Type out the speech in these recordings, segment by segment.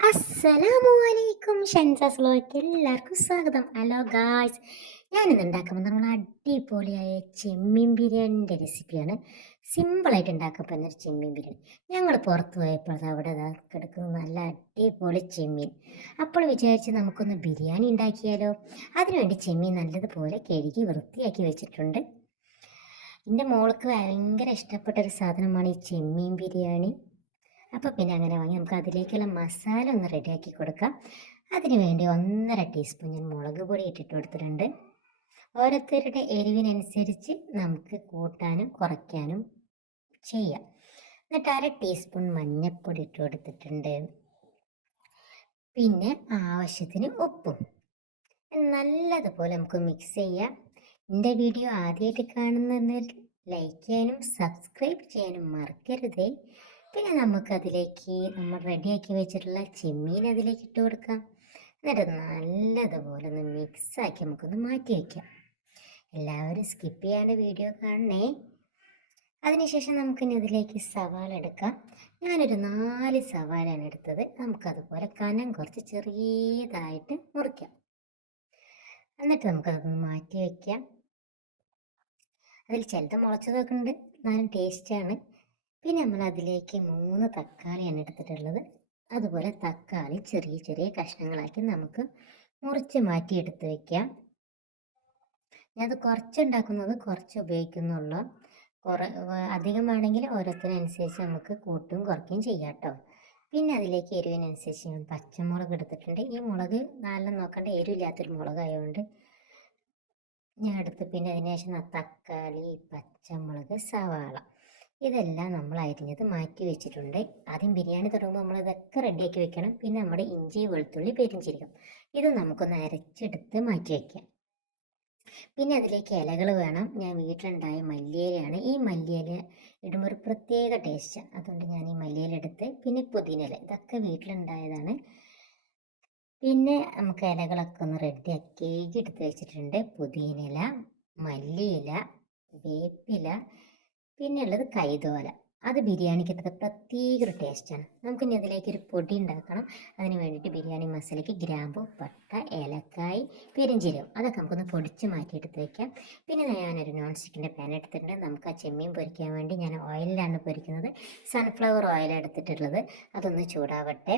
അസ്സലാമു അലൈക്കും ഷെൻസസ് എല്ലാവർക്കും സ്വാഗതം. ഹലോ ഗായ്സ് ഞാനിന്ന് ഉണ്ടാക്കുമ്പോൾ നമ്മൾ അടിപൊളിയായ ചെമ്മീൻ ബിരിയാണിന്റെ റെസിപ്പിയാണ്. സിമ്പിളായിട്ട് ഉണ്ടാക്കാൻ പറ്റുന്ന ഒരു ചെമ്മീൻ ബിരിയാണി. ഞങ്ങൾ പുറത്ത് പോയപ്പോൾ അവിടെ കിടക്കുന്ന നല്ല അടിപൊളി ചെമ്മീൻ. അപ്പോൾ വിചാരിച്ച് നമുക്കൊന്ന് ബിരിയാണി ഉണ്ടാക്കിയാലോ? അതിനുവേണ്ടി ചെമ്മീൻ നല്ലതുപോലെ കഴുകി വൃത്തിയാക്കി വെച്ചിട്ടുണ്ട്. എന്റെ മോൾക്ക് ഭയങ്കര ഇഷ്ടപ്പെട്ട ഒരു സാധനമാണ് ഈ ചെമ്മീൻ ബിരിയാണി. അപ്പോൾ പിന്നെ അങ്ങനെ വാങ്ങി നമുക്ക് അതിലേക്കുള്ള മസാല ഒന്ന് റെഡിയാക്കി കൊടുക്കാം. അതിന് വേണ്ടി ഒന്നര ടീസ്പൂൺ ഞാൻ മുളക് പൊടി ഇട്ടിട്ട് കൊടുത്തിട്ടുണ്ട്. ഓരോരുത്തരുടെ എരിവിനനുസരിച്ച് നമുക്ക് കൂട്ടാനും കുറയ്ക്കാനും ചെയ്യാം. എന്നിട്ട് അര ടീസ്പൂൺ മഞ്ഞൾപ്പൊടി ഇട്ട് കൊടുത്തിട്ടുണ്ട്. പിന്നെ ആവശ്യത്തിന് ഉപ്പും. നല്ലതുപോലെ നമുക്ക് മിക്സ് ചെയ്യാം. എന്റെ വീഡിയോ ആദ്യമായിട്ട് കാണുന്നവർ ലൈക്ക് ചെയ്യാനും സബ്സ്ക്രൈബ് ചെയ്യാനും മറക്കരുതേ. പിന്നെ നമുക്ക് അതിലേക്ക് നമ്മൾ റെഡിയാക്കി വെച്ചിട്ടുള്ള ചെമ്മീൻ അതിലേക്ക് ഇട്ട് കൊടുക്കാം. എന്നിട്ട് നല്ലതുപോലെ ഒന്ന് മിക്സാക്കി നമുക്കൊന്ന് മാറ്റി വയ്ക്കാം എല്ലാവരും സ്കിപ്പ് ചെയ്യാണ്ട് വീഡിയോ കാണണേ. അതിനുശേഷം നമുക്കിനി അതിലേക്ക് സവാള എടുക്കാം. ഞാനൊരു നാല് സവാളയാണ് എടുത്തത്. നമുക്കതുപോലെ കനം കുറച്ച് ചെറിയതായിട്ട് മുറിക്കാം. എന്നിട്ട് നമുക്കതൊന്ന് മാറ്റി വയ്ക്കാം അതിൽ ചിലത് മുളച്ചതൊക്കെ ഉണ്ട് എന്നാലും ടേസ്റ്റാണ് പിന്നെ നമ്മൾ അതിലേക്ക് മൂന്ന് തക്കാളിയാണ് എടുത്തിട്ടുള്ളത്. അതുപോലെ തക്കാളി ചെറിയ ചെറിയ കഷ്ണങ്ങളാക്കി നമുക്ക് മുറിച്ച് മാറ്റി എടുത്ത് വെക്കാം. ഞാനത് കുറച്ച് ഉണ്ടാക്കുന്നത് കുറച്ച് ഉപയോഗിക്കുന്നുള്ളൂ. കുറ അധികമാണെങ്കിൽ ഓരോരുത്തരനുസരിച്ച് നമുക്ക് കൂട്ടും കുറയ്ക്കുകയും ചെയ്യാം കേട്ടോ. പിന്നെ അതിലേക്ക് എരിവിനനുസരിച്ച് ഞാൻ പച്ചമുളക് എടുത്തിട്ടുണ്ട്. ഈ മുളക് നല്ല നോക്കേണ്ട എരിവില്ലാത്തൊരു മുളകായതുകൊണ്ട് ഞാൻ എടുത്ത് പിന്നെ അതിനുശേഷം തക്കാളി പച്ചമുളക് സവാള ഇതെല്ലാം നമ്മൾ അരിഞ്ഞത് മാറ്റി വെച്ചിട്ടുണ്ട്. ആദ്യം ബിരിയാണി തുടങ്ങുമ്പോൾ നമ്മൾ ഇതൊക്കെ റെഡിയാക്കി വെക്കണം. പിന്നെ നമ്മുടെ ഇഞ്ചി വെളുത്തുള്ളി പെരിഞ്ചീരകം. ഇത് നമുക്കൊന്ന് അരച്ചെടുത്ത് മാറ്റി വയ്ക്കാം പിന്നെ അതിലേക്ക് ഇലകൾ വേണം. ഞാൻ വീട്ടിലുണ്ടായ മല്ലിയിലയാണ്. ഈ മല്ലിയില ഇടുമ്പോൾ ഒരു പ്രത്യേക ടേസ്റ്റ് അതുകൊണ്ട് ഞാൻ ഈ മല്ലിയില എടുത്ത് പിന്നെ പുതിനയില. ഇതൊക്കെ വീട്ടിലുണ്ടായതാണ്. പിന്നെ നമുക്ക് ഇലകളൊക്കെ ഒന്ന് റെഡിയാക്കി എടുത്ത് വെച്ചിട്ടുണ്ട്. പുതിനയില മല്ലിയില വേപ്പില പിന്നെ ഉള്ളത് കൈതോല. അത് ബിരിയാണിക്ക് ഇട്ടത് പ്രത്യേക ഒരു ടേസ്റ്റാണ് നമുക്ക് ഇനി അതിലേക്ക് ഒരു പൊടി ഉണ്ടാക്കണം. അതിന് വേണ്ടിയിട്ട് ബിരിയാണി മസാലയ്ക്ക് ഗ്രാമ്പു പട്ട ഏലക്കായ് പെരിഞ്ചീരകം. അതൊക്കെ നമുക്കൊന്ന് പൊടിച്ച് മാറ്റിയെടുത്ത് വെക്കാം. പിന്നെ ഞാനൊരു നോൺ സ്റ്റിക്കിന്റെ പാൻ എടുത്തിട്ടുണ്ട്. നമുക്ക് ആ ചെമ്മീൻ പൊരിക്കാൻ വേണ്ടി ഞാൻ ഓയിലിലാണ് പൊരിക്കുന്നത്. സൺഫ്ലവർ ഓയിൽ എടുത്തിട്ടുള്ളത്. അതൊന്ന് ചൂടാവട്ടെ.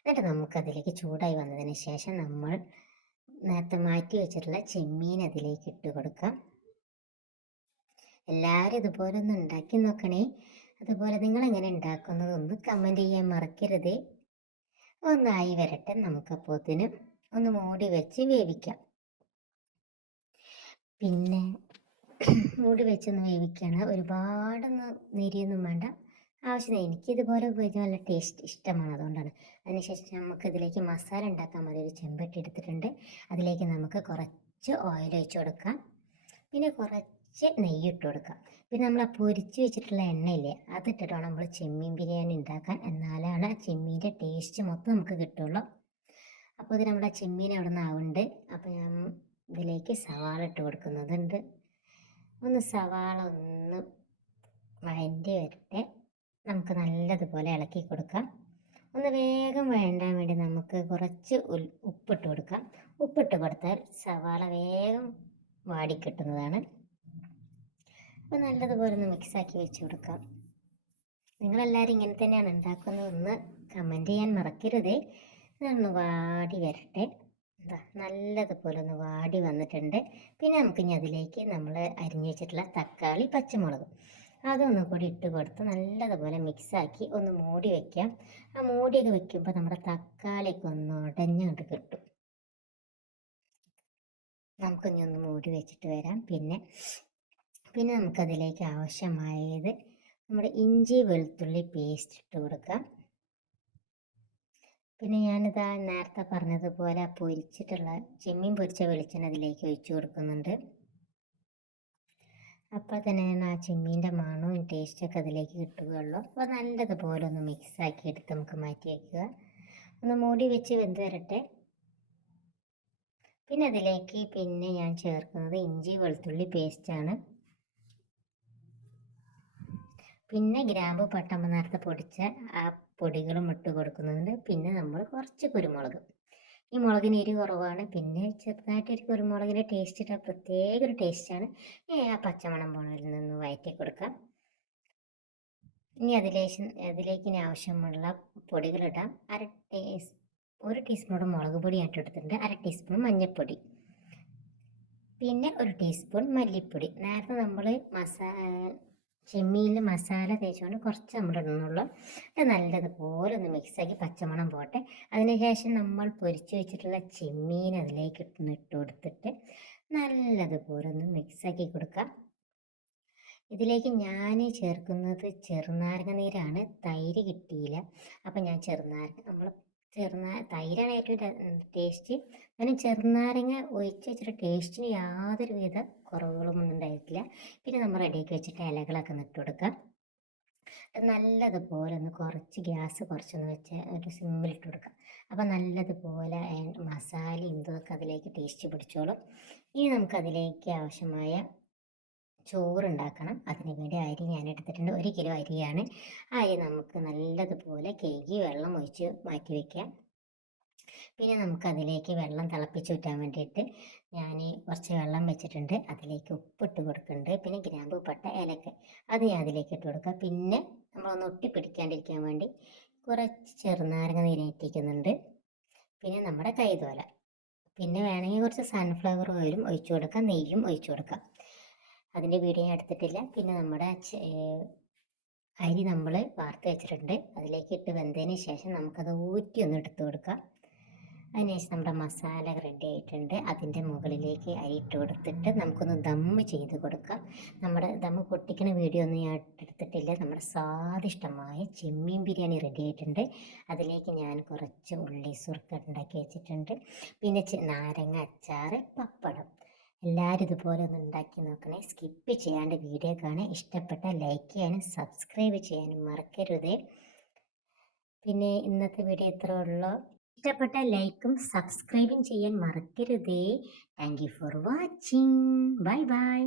എന്നിട്ട് നമുക്കതിലേക്ക് ചൂടായി വന്നതിന് ശേഷം നമ്മൾ നേരത്തെ മാറ്റി വെച്ചിട്ടുള്ള ചെമ്മീൻ അതിലേക്ക് ഇട്ട് കൊടുക്കാം. എല്ലാവരും ഇതുപോലെ ഒന്ന് ഉണ്ടാക്കി നോക്കണേ. അതുപോലെ നിങ്ങൾ എങ്ങനെ ഉണ്ടാക്കുന്നതൊന്ന് കമന്റ് ചെയ്യാൻ മറക്കരുത്. ഒന്നായി വരട്ടെ നമുക്കപ്പോത്തിന് ഒന്ന് മൂടി വെച്ച് വേവിക്കാം. പിന്നെ മൂടി വെച്ചൊന്ന് വേവിക്കണം. ഒരുപാടൊന്ന് നെരിയൊന്നും വേണ്ട. ആവശ്യത്തിന് എനിക്കിതുപോലെ ഉപയോഗിക്കാൻ നല്ല ടേസ്റ്റ് ഇഷ്ടമാണ് അതുകൊണ്ടാണ്. അതിനുശേഷം നമുക്ക് ഇതിലേക്ക് മസാല ഉണ്ടാക്കാൻ മതി. ഒരു ചെമ്പട്ടി എടുത്തിട്ടുണ്ട്. അതിലേക്ക് നമുക്ക് കുറച്ച് ഓയിൽ ഒഴിച്ച് കൊടുക്കാം. പിന്നെ കുറച്ച് നെയ്യ് ഇട്ട് കൊടുക്കാം പിന്നെ നമ്മൾ ആ പൊരിച്ച് വെച്ചിട്ടുള്ള എണ്ണയില്ലേ അതിട്ടിട്ട് വേണം നമ്മൾ ചെമ്മീൻ ബിരിയാണി ഉണ്ടാക്കാൻ. എന്നാലാണ് ആ ചെമ്മീന്റെ ടേസ്റ്റ് മൊത്തം നമുക്ക് കിട്ടുള്ളൂ. അപ്പോൾ ഇത് നമ്മുടെ ചെമ്മീൻ അവിടെ നിന്ന് ആവുന്നുണ്ട്. അപ്പോൾ ഞാൻ ഇതിലേക്ക് സവാള ഇട്ട് കൊടുക്കുന്നതുണ്ട് ഒന്ന് സവാള ഒന്ന് വഴണ്ടി വരട്ടെ. നമുക്ക് നല്ലതുപോലെ ഇളക്കി കൊടുക്കാം. ഒന്ന് വേഗം വേണ്ടാൻ വേണ്ടി നമുക്ക് കുറച്ച് ഉപ്പിട്ട് കൊടുക്കാം. ഉപ്പിട്ട് കൊടുത്താൽ സവാള വേഗം വാടിക്കിട്ടുന്നതാണ് അപ്പോൾ നല്ലതുപോലെ ഒന്ന് മിക്സാക്കി വെച്ച് കൊടുക്കാം. നിങ്ങളെല്ലാവരും ഇങ്ങനെ തന്നെയാണ് ഉണ്ടാക്കുന്നത്. ഉണ്ടാക്കുന്നതെന്ന് കമന്റ് ചെയ്യാൻ മറക്കരുതേ. ഇതൊന്ന് വാടി വരട്ടെ. എന്താ നല്ലതുപോലെ ഒന്ന് വാടി വന്നിട്ടുണ്ട്. പിന്നെ നമുക്ക് ഇനി അതിലേക്ക് നമ്മൾ അരിഞ്ഞു വെച്ചിട്ടുള്ള തക്കാളി പച്ചമുളക്. അതൊന്നും കൂടി ഇട്ട് കൊടുത്ത് നല്ലതുപോലെ മിക്സാക്കി ഒന്ന് മൂടി വെക്കാം. ആ മൂടിയൊക്കെ വെക്കുമ്പോൾ നമ്മുടെ തക്കാളിയൊക്കെ ഒന്ന് ഉടഞ്ഞങ്ങോട്ട് കിട്ടും. നമുക്കിനി ഒന്ന് മൂടി വെച്ചിട്ട് വരാം. പിന്നെ പിന്നെ നമുക്കതിലേക്ക് ആവശ്യമായത് നമ്മുടെ ഇഞ്ചി വെളുത്തുള്ളി പേസ്റ്റ് ഇട്ട് കൊടുക്കാം. പിന്നെ ഞാനിതാ നേരത്തെ പറഞ്ഞതുപോലെ പൊരിച്ചിട്ടുള്ള ചെമ്മീൻ പൊരിച്ച വെളിച്ചെണ്ണ അതിലേക്ക് ഒഴിച്ചു കൊടുക്കുന്നുണ്ട്. അപ്പോൾ തന്നെ ഞാൻ ആ ചെമ്മീന്റെ മണവും ടേസ്റ്റൊക്കെ അതിലേക്ക് കിട്ടുകയുള്ളൂ അപ്പോൾ നല്ലതുപോലെ ഒന്ന് മിക്സാക്കി എടുത്ത് നമുക്ക് മാറ്റി വയ്ക്കുക. ഒന്ന് മൂടി വെച്ച് വെന്ത് തരട്ടെ പിന്നെ അതിലേക്ക് പിന്നെ ഞാൻ ചേർക്കുന്നത് ഇഞ്ചി വെളുത്തുള്ളി പേസ്റ്റാണ് പിന്നെ ഗ്രാമ്പ് പട്ടമ്പ നേരത്തെ പൊടിച്ച ആ പൊടികളും ഇട്ട് കൊടുക്കുന്നുണ്ട്. പിന്നെ നമ്മൾ കുറച്ച് കുരുമുളക്. ഈ മുളകിന് എരി കുറവാണ്. പിന്നെ ചെറുതായിട്ട് ഒരു കുരുമുളകിന്റെ ടേസ്റ്റ് ഇട്ടാൽ പ്രത്യേക ഒരു ടേസ്റ്റാണ് ആ പച്ചമണം പോണതിൽ നിന്ന് വയറ്റി കൊടുക്കാം. ഇനി അതിലേക്ക് അതിലേക്ക് ഇനി ആവശ്യമുള്ള പൊടികളിടാം അര ടീസ് ഒരു ടീസ്പൂൺ മുളക് പൊടി ആയിട്ട് എടുത്തിട്ടുണ്ട് അര ടീസ്പൂൺ മഞ്ഞൾപ്പൊടി പിന്നെ ഒരു ടീസ്പൂൺ മല്ലിപ്പൊടി. നേരത്തെ നമ്മൾ മസാ ചെമ്മീനിൽ മസാല തേച്ചുകൊണ്ട് കുറച്ച് നമ്മൾ ഇടുന്നുള്ളൂ അത് നല്ലതുപോലെ ഒന്ന് മിക്സാക്കി പച്ചമണം പോട്ടെ. അതിനുശേഷം നമ്മൾ പൊരിച്ച് വെച്ചിട്ടുള്ള ചെമ്മീൻ അതിലേക്ക് ഇട്ട് കൊടുത്തിട്ട് നല്ലതുപോലെ ഒന്ന് മിക്സാക്കി കൊടുക്കാം. ഇതിലേക്ക് ഞാൻ ചേർക്കുന്നത് ചെറുനാരങ്ങ നീരാണ്. തൈര് കിട്ടിയില്ല. അപ്പം ഞാൻ ചെറുനാരങ്ങ നമ്മൾ ചെറുനാ തൈരാണ് ഏറ്റവും ടേസ്റ്റ്. അതിന് ചെറുനാരങ്ങ ഒഴിച്ച് വെച്ചിട്ട് ടേസ്റ്റിന് യാതൊരു വിധ കുറവുകളൊന്നും ഉണ്ടായിട്ടില്ല. പിന്നെ നമ്മൾ റെഡിയാക്കി വെച്ചിട്ട് ഇലകളൊക്കെ നട്ട് കൊടുക്കാം നല്ലതുപോലെ ഒന്ന് കുറച്ച് ഗ്യാസ് കുറച്ചൊന്ന് വെച്ച് ഒരു സിമ്മിലിട്ട് കൊടുക്കാം അപ്പോൾ നല്ലതുപോലെ മസാല ഇതൊക്കെ അതിലേക്ക് ടേസ്റ്റ് പിടിച്ചോളും. ഇനി നമുക്കതിലേക്ക് ആവശ്യമായ ചോറുണ്ടാക്കണം. അതിന് വേണ്ടി അരി ഞാൻ എടുത്തിട്ടുണ്ട്. ഒരു കിലോ അരിയാണ്. അരി നമുക്ക് നല്ലതുപോലെ കേകി വെള്ളം ഒഴിച്ച് മാറ്റി വയ്ക്കാം പിന്നെ നമുക്ക് അതിലേക്ക് വെള്ളം തിളപ്പിച്ച് കിട്ടാൻ വേണ്ടിയിട്ട് ഞാൻ കുറച്ച് വെള്ളം വെച്ചിട്ടുണ്ട്. അതിലേക്ക് ഉപ്പിട്ട് കൊടുക്കുന്നുണ്ട്. പിന്നെ ഗ്രാമ്പു പട്ട ഏലക്ക അത് ഞാൻ അതിലേക്ക് ഇട്ട് കൊടുക്കുക പിന്നെ നമ്മളൊന്ന് ഒട്ടി പിടിക്കാണ്ടിരിക്കാൻ വേണ്ടി കുറച്ച് ചെറുനാരങ്ങ നീരേറ്റിക്കുന്നുണ്ട് പിന്നെ നമ്മുടെ കൈതോല. പിന്നെ വേണമെങ്കിൽ കുറച്ച് സൺഫ്ലവർ ഓയിലും ഒഴിച്ചു കൊടുക്കാം. നെയ്യും ഒഴിച്ചു കൊടുക്കാം. അതിന്റെ വീഡിയോ ഞാൻ എടുത്തിട്ടില്ല. പിന്നെ നമ്മുടെ അരി നമ്മൾ വാർത്ത് വെച്ചിട്ടുണ്ട്. അതിലേക്ക് ഇട്ട് വെന്തതിന് ശേഷം നമുക്കത് ഊറ്റി ഒന്ന് എടുത്തു കൊടുക്കാം. അതിനുശേഷം നമ്മുടെ മസാല റെഡി ആയിട്ടുണ്ട്. അതിന്റെ മുകളിലേക്ക് അരി ഇട്ട് കൊടുത്തിട്ട് നമുക്കൊന്ന് ദമ്മ് ചെയ്ത് കൊടുക്കാം. നമ്മുടെ ദമ്മ് പൊട്ടിക്കുന്ന വീഡിയോ ഒന്നും ഞാൻ എടുത്തിട്ടില്ല. നമ്മുടെ സ്വാദിഷ്ടമായ ചെമ്മീൻ ബിരിയാണി റെഡി ആയിട്ടുണ്ട്. അതിലേക്ക് ഞാൻ കുറച്ച് ഉള്ളി സുർക്ക ഉണ്ടാക്കി വെച്ചിട്ടുണ്ട്. പിന്നെ നാരങ്ങ അച്ചാറ് പപ്പടം. എല്ലാവരും ഇതുപോലെ ഒന്ന് ഉണ്ടാക്കി നോക്കണേ. സ്കിപ്പ് ചെയ്യാണ്ട് വീഡിയോ കാണാൻ ഇഷ്ടപ്പെട്ട ലൈക്ക് ചെയ്യാനും സബ്സ്ക്രൈബ് ചെയ്യാനും മറക്കരുത്. പിന്നെ ഇന്നത്തെ വീഡിയോ എത്ര ഉള്ളൂ. ഇഷ്ടപ്പെട്ട ലൈക്കും സബ്സ്ക്രൈബും ചെയ്യാൻ മറക്കരുതേ. Thank you for watching bye bye